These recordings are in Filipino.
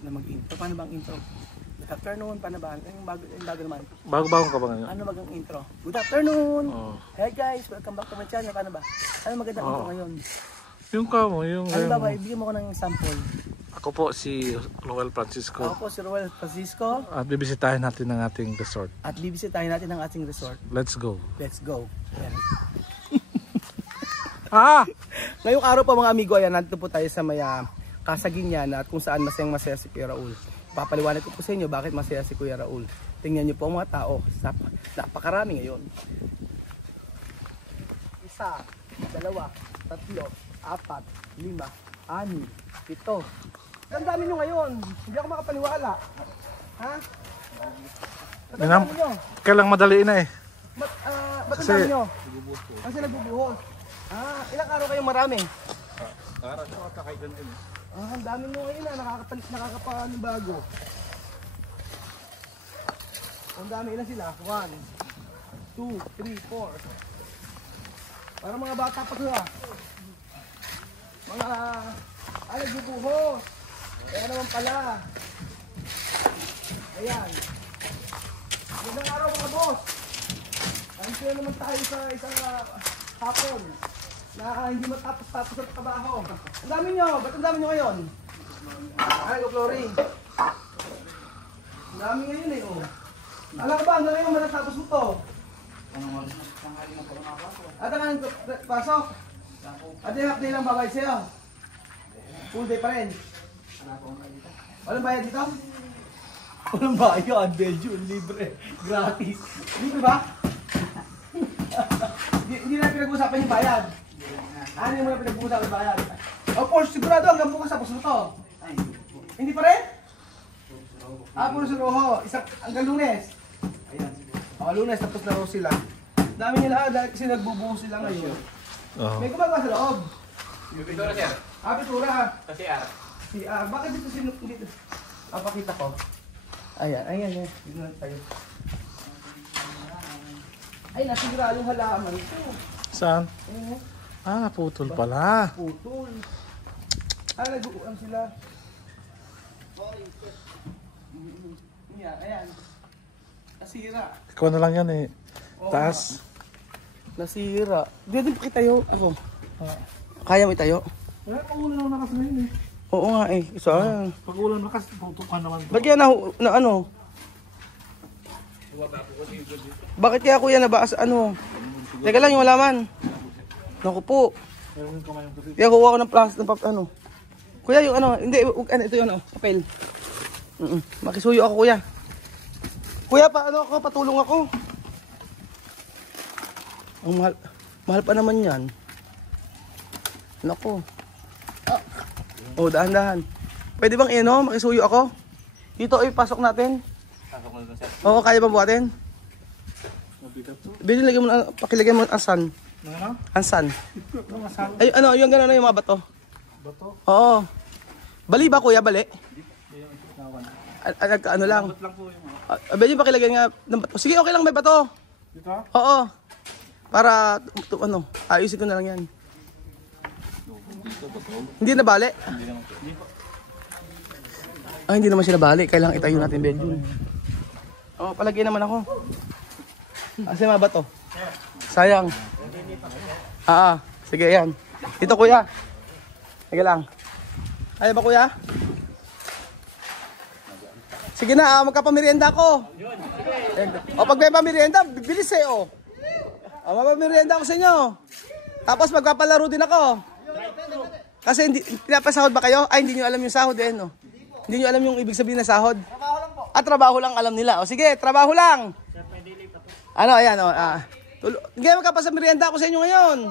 mahirap na mag-intro. Paano bang intro? Good afternoon, paano ba? Yung bago naman. Bago ka ba ngayon? Ano bagang intro? Good afternoon! Hey guys, welcome back to my channel. Paano ba? Ano magandang intro ngayon? Yung kamo, yung... Ano ba ba? Ibigyan mo ko ng sample. Ako po si Roel Francisco. Ako po si Roel Francisco. At bibisitahin natin ang ating resort. At bibisitahin natin ang ating resort. Let's go. Let's go. Ayan. Ngayong araw po mga amigo, ayan, nandito po tayo sa may Kasaginyan at kung saan masayang-masaya si Kuya Raul. Papaliwanag ko po sa inyo bakit masaya si Kuya Raul. Tingnan niyo po ang mga tao. Napakarami ngayon. 1, 2, 3, 4, 5, 6, 7. Ang dami nyo ngayon. Hindi ako makapaniwala. Ha? Ba't ang dami nyo? Kailang madali na eh. Ba't ang dami nyo? Kasi nagbubuhos. Ilang araw kayong marami? Araw ko ata kay ganun. Ang dami nyo ngayon na nakakapanibago. Ang dami, ilan sila? 1, 2, 3, 4. Parang mga bata pa sila. Mga nagbubuhos. Kaya naman pala. Ayan. Magandang araw mga boss. Andito na naman tayo sa isang hapon. Hindi matapos-tapos ang trabaho. Ang dami nyo. Ba't ang dami nyo ngayon? Flooring. Ang dami ngayon eh. Oh. Alam ko ba, hanggang ngayon matatapos mo to? At ang pasok? At yung half day lang babay sa'yo? Full day pa rin? Walang bayad dito? Walang bayad, Belgium, libre, gratis. Libre ba? Hindi na pinag-uusapan yung bayad. Ano yung mga pinag-uusapan yung bayad? O po, sigurado hanggang bukas tapos mo to. Hindi pa rin? Puro suruho. Hanggang Lunes. Lunes tapos na sila. Dami nila dahil kasi nagbubuho sila ngayon. May gumagawa sa loob. Pintura sir. Pintura. Sa CR. CR. Bakit dito dito? Pakita ko. Ayan. Dito na tayo. Ay, nasira yung halaman ito. Saan? Naputol pala. Putol. Nag-uuan sila. Ayan. Nasira. Ikaw na lang yan eh. Taas. Nasira. Hindi din pa kitayo. Ako. Kaya mo itayo? Pag-ulan lang nakas na yun eh. Oo nga eh. Pag-ulan nakas, putukan naman. Ba't kaya na ano? Bakit kaya kuya nabaas ano? Teka lang yung malaman. Naku po. Kaya kuha ko ng plastic ano. Kuya yung ano, hindi, ito yung ano, papel. Makisuyo ako kuya. Kuya patulong ako. Ang mahal pa naman yan. Naku. Dahan-dahan. Pwede bang makisuyo ako? Dito pasok natin. Oo, kaya ba buhatin? Lagyan mo pakilagay mo ang san. Ano? Ang san. Ay, yung gano'n yung mga bato. Bato? Oo. Bali ba kuya, bali? Ano lang. Pwede pakilagay nga ng bato. Sige, okay lang may bato. Dito? Oo. Para, ayusin ko na lang yan. Hindi na bali? Hindi naman siya nabali. Kailangan itayo natin bedroom. Palagay naman ako. Kasi mga bato. Sayang. Sige yan. Dito kuya. Sige lang. Ayaw ba kuya? Sige na, magkapamerienda ako. Pag may pamerienda, bilis eh magpapamerienda ako sa inyo. Tapos magpapalaro din ako. Kasi pinapasahod ba kayo? Hindi nyo alam yung sahod eh, no? Hindi nyo alam yung ibig sabihin na sahod? Trabaho lang po. Trabaho lang alam nila. Sige, trabaho lang. Ayan, Sige, magkapamerienda ako sa inyo ngayon.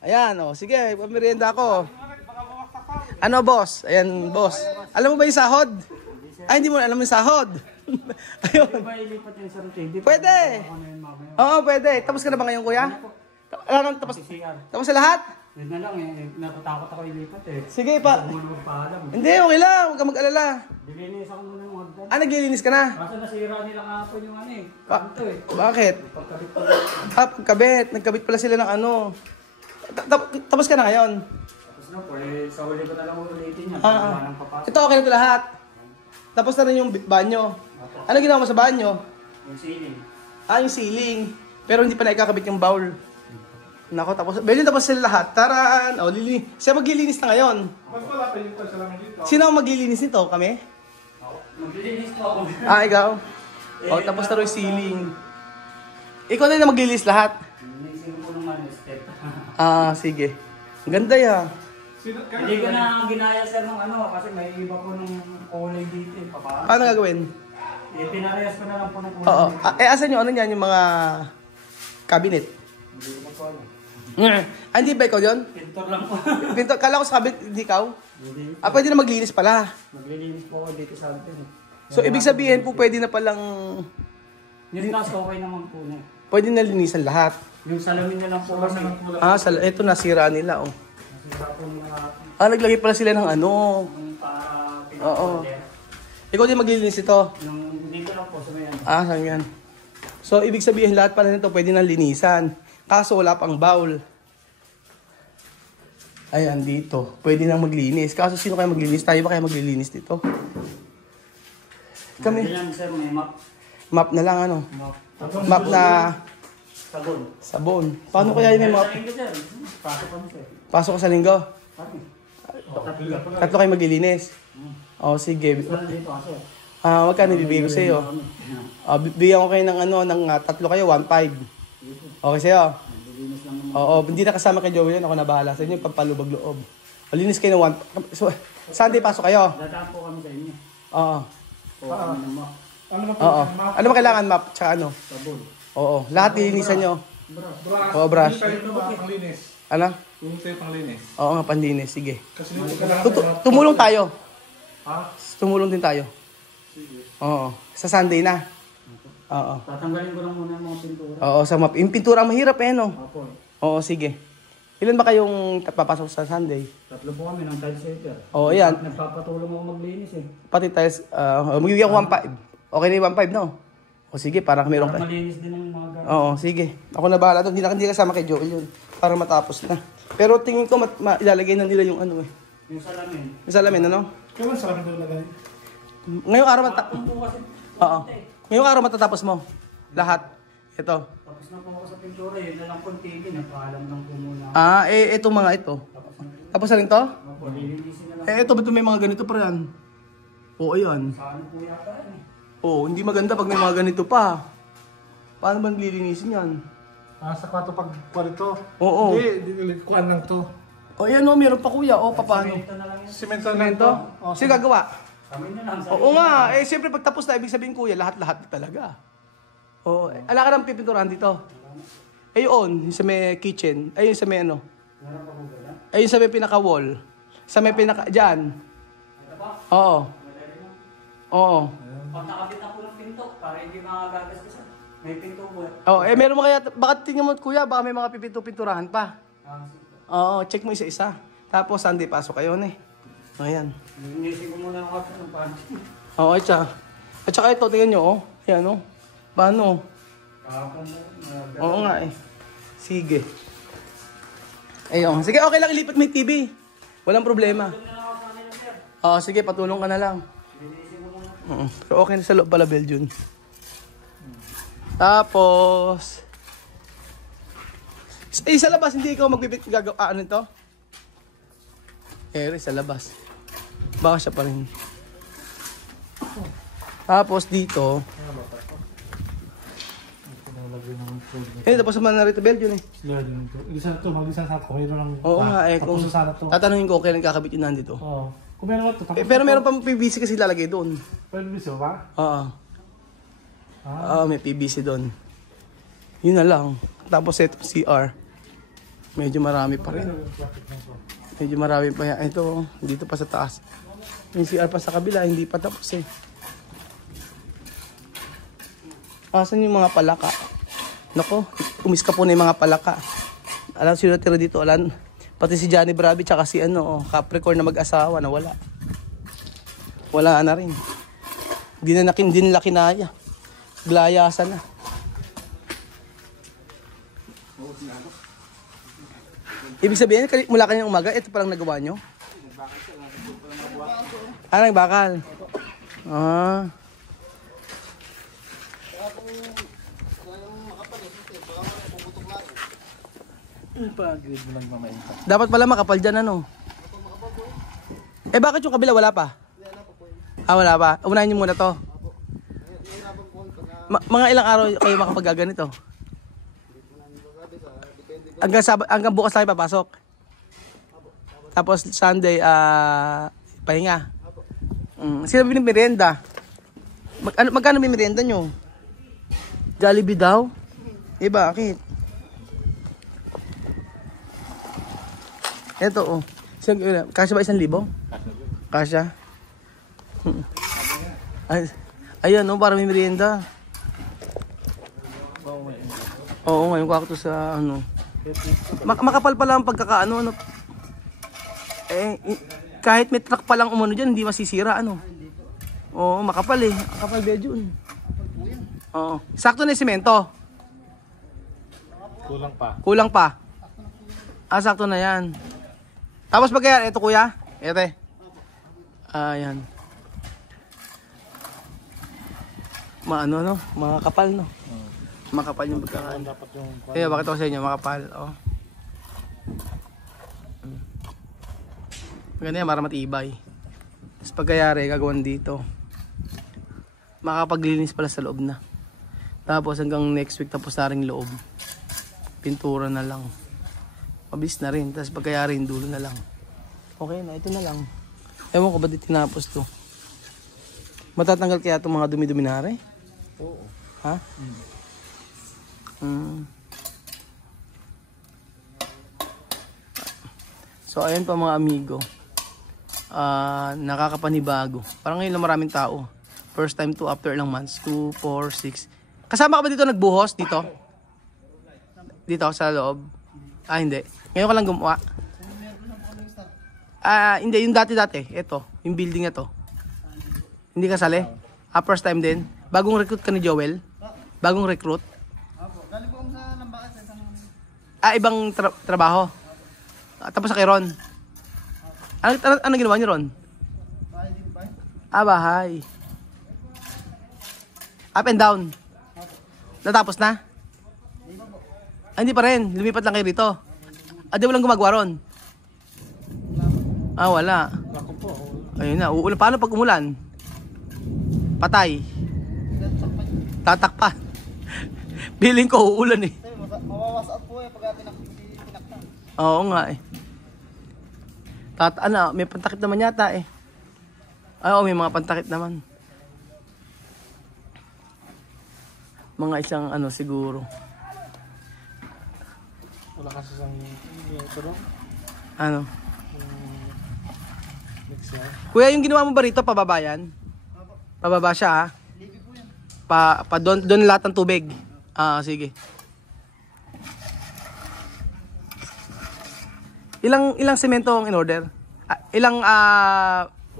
Ayan, sige, pamerienda ako. Ano, boss? Ayan, boss. Alam mo ba yung sahod? Hindi mo alam yung sahod. Ayun. Pwede. Oo, pwede. Tapos ka na ba ngayon, kuya? Tapos sa lahat? Yun na lang natatakot ako ilipat Sige pa. Hindi, okay lang. Huwag ka mag-alala. Dilinis ako muna ng hagdan. Naglilinis ka na? Kaso nasira nila kahapon yung Bakit? Pagkabit ko. Pagkabit. Nagkabit pala sila ng ano. Tapos ka na ngayon? Tapos na po, sa huli ko na lang ulitin yan. Ito okay na ito lahat. Tapos na rin yung banyo. Ano ginawa mo sa banyo? Yung ceiling. Yung ceiling. Pero hindi pa naikakabit yung bowl. Nako, tapos sila lahat. Taran! O, siya maglilinis na ngayon. Mas wala pa yung salamin dito. Sino ang maglilinis nito? Kami? Maglilinis po ako. Ikaw? O, tapos na rin yung ceiling. Ikaw na maglilinis lahat? Linisin ko ng step. Sige. Ang ganda ya. Hindi ko na ginaya sir ng kasi may iba po ng kulay dito eh. Paano gagawin? Pinarehas ko na lang po ng kulay. Oo. Asan yung ano niyan? Yung mga cabinet? Hindi ko po alam. Hindi ba ikaw yun? Pintor lang po. Pinto, kala ko sa cabinet, hindi ikaw? Hindi. Pwede na maglinis pala. Maglilinis po ako dito sa atin. So, ibig sabihin po, pwede na palang, Yung taas okay naman po na. pwede na linisan lahat. Yung salamin na lang po kasi. Ito nasira nila, oh. Nasira po nila Naglagay pala sila ng ano. yung para Oo. pinag-order. Ikaw din maglilinis ito. Yung dito lang po sa may Saan yan? So, ibig sabihin, lahat pala nito pwede na linisan. Kaso, wala pang bowl. Ayan, dito. Pwede nang maglinis. Kaso, sino kaya maglinis? Tayo ba kaya maglilinis dito? Kami. Yan sir, may map. Map na lang, ano? Map. Map na Sabon. sabon. Paano kaya yun may map? Sa linggo sir. Pasok kami sir. Pasok ko sa linggo. Pati. Tatlo kayo maglilinis. Sige. Gusto lang dito kasi. Magkano bibigay ko sa'yo? Bibigyan ko kayo ng tatlo kayo, 1.5. Okay sa'yo? Maglilinis lang naman. Oo, hindi na kasama kay Joey yun. Ako na bahala sa inyo, pampalubag loob. Malinis kayo ng 1. So, Sunday pasok kayo? Dadaan po kami sa inyo. Oo. O kami ng map. Ano ba po? Oo. Ano ba kailangan map? Tsaka ano? Sabon. Oo. Lahat lilinisan nyo. Brush. Oo, brush. Yung tayo panglinis. Ano? Yung tayo panglinis. Oo nga, panlinis. Sige. Kasi yung kailangan. Tumulong tayo. Ha? Tumulong din tayo. Oo. Sa Sunday na. Oo. Tatanggalin ko lang muna yung mga pintura. Oo, sa map. Yung pintura ang mahirap no? Apo. Oo, sige. Ilan ba kayong papasok sa Sunday? Tatlo po kami ng tile setter. Oo, yan. Nagpapatulong ako maglinis eh. Pati tiles, magiging ako 1.5. Okay na yung 1.5, no? O sige, parang meron Para ka. malinis din ang mga gamit. Oo, sige. Ako na bahala doon. Hindi kasama kay Joel yun. Para matapos na. Pero tingin ko, ilalagay na nila yung ano eh. Yung salamin. Yung salamin, ano? Kailan salamin daw lagay? Ngayong araw, Tapos po kasi. Oo. Ngayong araw matatapos mo. Lahat. Ito. Tapos na po ako sa pintura. Yun na lang po ang TV. Nagpaalam lang po muna. Ito mga ito. Tapos na. Tapos na rin to? Apo, lilinisin na lang. Ito ba't may mga ganito pa yan? Oo, ayan. Sa ano po yata eh. Oo, hindi maganda pag may mga ganito pa. Paano ba nililinisin yan? Sa kwarto pag kwarto. Oo. Hindi, kuhaan lang to. O yan o, meron pa kuya. O, paano? Ito na lang yun. Simento lang Semento? to. Sige, gagawa. Kami na lang. Oo nga, siyempre pag tapos na, ibig sabihin kuya, lahat-lahat talaga. Oo, ala ka ng pipinturahan dito. Ayun, sa may kitchen. Ayun sa may ano. Meron pa po ba? Ayun sa may pinaka-wall. Sa may pinaka, dyan. Ito pa? Oo. Oo. Pag nakabit na po ng pinto, para hindi makagagas kasi. May pinto po eh. Oo, meron mo kaya, baka tingnan mo kuya, baka may mga pipinturahan pa. Oo, check mo isa-isa. Tapos Sunday pasok kayo na eh. Ayan. Inisip ko muna ako ng paano. Oo, at saka ito, tingnan nyo, oh. Ayan, oh. Paano? Kahapon mo. Oo nga eh. Sige. Ayun. Sige, okay lang ilipat mo yung TV. Walang problema. Oo, sige, patulong ka na lang. Pero okay na sa loob pala, Belgian. Tapos... sa labas, hindi ikaw magbibit gagawa. Ano ito? Sa labas. Baka siya pa rin. Tapos dito... tapos naman na rito, Belgian eh. Isa to, mag-isa sa ako. Mayroon ng... Oo nga eh. Kung Tapos sana to. tatanungin ko, kailan kakabit yun nandito. Oo. Kung meron to, tapos Pero meron pang PVC kasi lalagay doon. pwede biso ba? Oo. May PVC doon. Yun na lang. Tapos ito, CR. Medyo marami pa rin. Medyo marami pa yan. Ito, dito pa sa taas. Yung CR pa sa kabila, hindi pa tapos eh. Asan yung mga palaka? Nako, umiska po na yung mga palaka. Alam sino natira dito, alam. Pati si Johnny Bravi, tsaka si Capricorn na mag-asawa na wala. Wala na rin. Hindi nila kinaya. Glayasan na. Ibig sabihin, mula kanyang umaga, ito palang nagawa nyo? Nagbakal. Ah. Pa-grade mo lang mamainta. Dapat pala makapal dyan, ano? Eh, bakit yung kabila wala pa? Ah, wala pa. Unahin nyo muna to. Mga ilang araw kayo makapagaganito? Hanggang bukas lang papasok. Tapos Sunday, pahinga. Sino binimerienda? Magkano may merienda nyo? Jollibee daw? Eh, bakit? Eto, oh. Kasya ba 1,000? Kasya? Ayan, oh, para may merienda. Oo, ngayon ko to sa ano. Makapal pala ang pagkakaano, ano. Eh, kahit may truck pa lang umano dyan, hindi masisira, ano. Oo, makapal eh. Makapal ba dyan? Oo. Sakto na yung semento. Kulang pa. Kulang pa. Ah, sakto na yan. Tapos pagkaya, ito kuya. Ete. Ayan. Maano, no? Makakapal, no? Makapal yung pagkakaano. Dapat yung... Kaya bakit ako sa inyo, makapal. Oh. Maganda yan, para matibay. Tapos pagkayari, gagawin dito. Makapaglinis pala sa loob na. Tapos hanggang next week, tapos na rin loob. Pintura na lang. Mabilis na rin. Tapos pagkayari, dulo na lang. Okay na, ito na lang. Ewan ko ba di tinapos to? Matatanggal kaya itong mga dumi-dumi na rin? Oo. Ha? So ayun pa mga amigo. Nakakapanibago. Parang ngayon lang maraming tao. First time to after ilang months. 2, 4, 6. Kasama ka ba dito nagbuhos? Dito? Dito sa loob? Ah, hindi. Ngayon ka lang gumawa? Hindi. Yung dati-dati. Ito. Yung building na to. Hindi ka sali? First time din? Bagong recruit ka ni Joel? Bagong recruit? Galing po sa Lambacan sa isang... Ibang trabaho? Tapos sa kay Ron? Ano ginawa niyo Ron? bahay din ba? Bahay. Up and down? Natapos na? Hindi pa rin. Lumipat lang kayo dito. Di walang gumagawa ron? Wala. Ako po. Ayun na. Uulan. Paano pag umulan? Patay. Tatakpan. Feeling ko uulan eh. Mawawasak po pag tinakta. Oo nga eh. May pantakip naman yata eh. Oo, may mga pantakip naman. Mga isang siguro. Wala kasi isang tulong. Ano? Next year. Kuya, yung ginawa mo ba rito, pababa yan? Pababa siya ha? Libi po yan. Doon lahat ng tubig. Sige. Ilang semento ang in-order? Ilang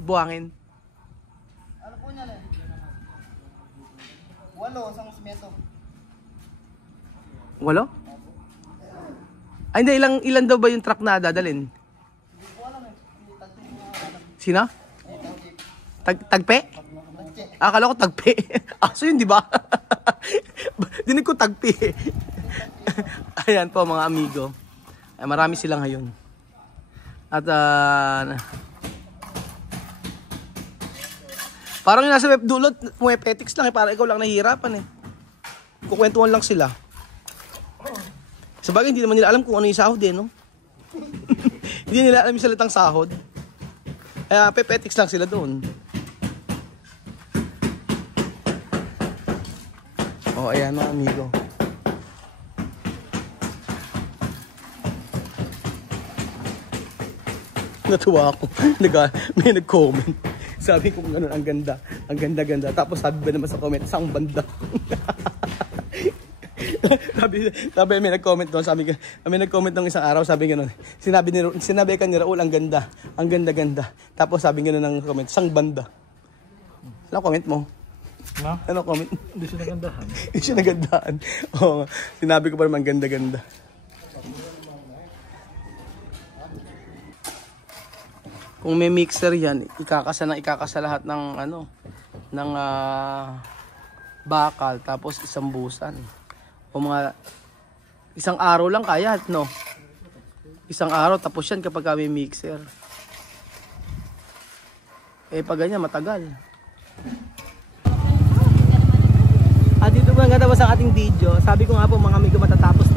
buhangin? Ano po niya 8 isang simento. 8? Hindi, ilan daw ba yung truck na dadalhin? Hindi ko alam eh. Sino? Tagpe? Akala ko tagpe. So yun, di ba? Dinig ko tagpe. Ayan po mga amigo. Marami sila ngayon. At parang yung nasa web dulot, pumepetics lang para ikaw lang nahihirapan eh. Kukwentuhan lang sila. Sabagay, hindi naman nila alam kung ano yung sahod eh, no? Hindi nila alam yung salitang sahod. Kaya pepetics lang sila doon. Ayan mga amigo. Natuwa ako. May nag-comment. Sabi ko ganun, ang ganda. Ang ganda-ganda. Tapos sabi ba naman sa comment, isang banda. sabi may nag-comment doon. May nag-comment nung isang araw. Sabi gano'n. Sinabi ka ni Raul, ang ganda. Ang ganda-ganda. Tapos sabi gano'n ng comment, isang banda. Ano comment mo? No? Ano comment? Hindi siya nagandahan. Hindi siya nagandahan. Oo, sinabi ko pa naman ganda-ganda. Kung may mixer yan, ikakasa lahat ng ng bakal tapos isang busan. O mga isang araw lang kaya, no? Isang araw tapos yan kapag kami mixer. Pag ganyan matagal. At dito ba nga tapos ang ating video. Sabi ko nga po mga amigo, matatapos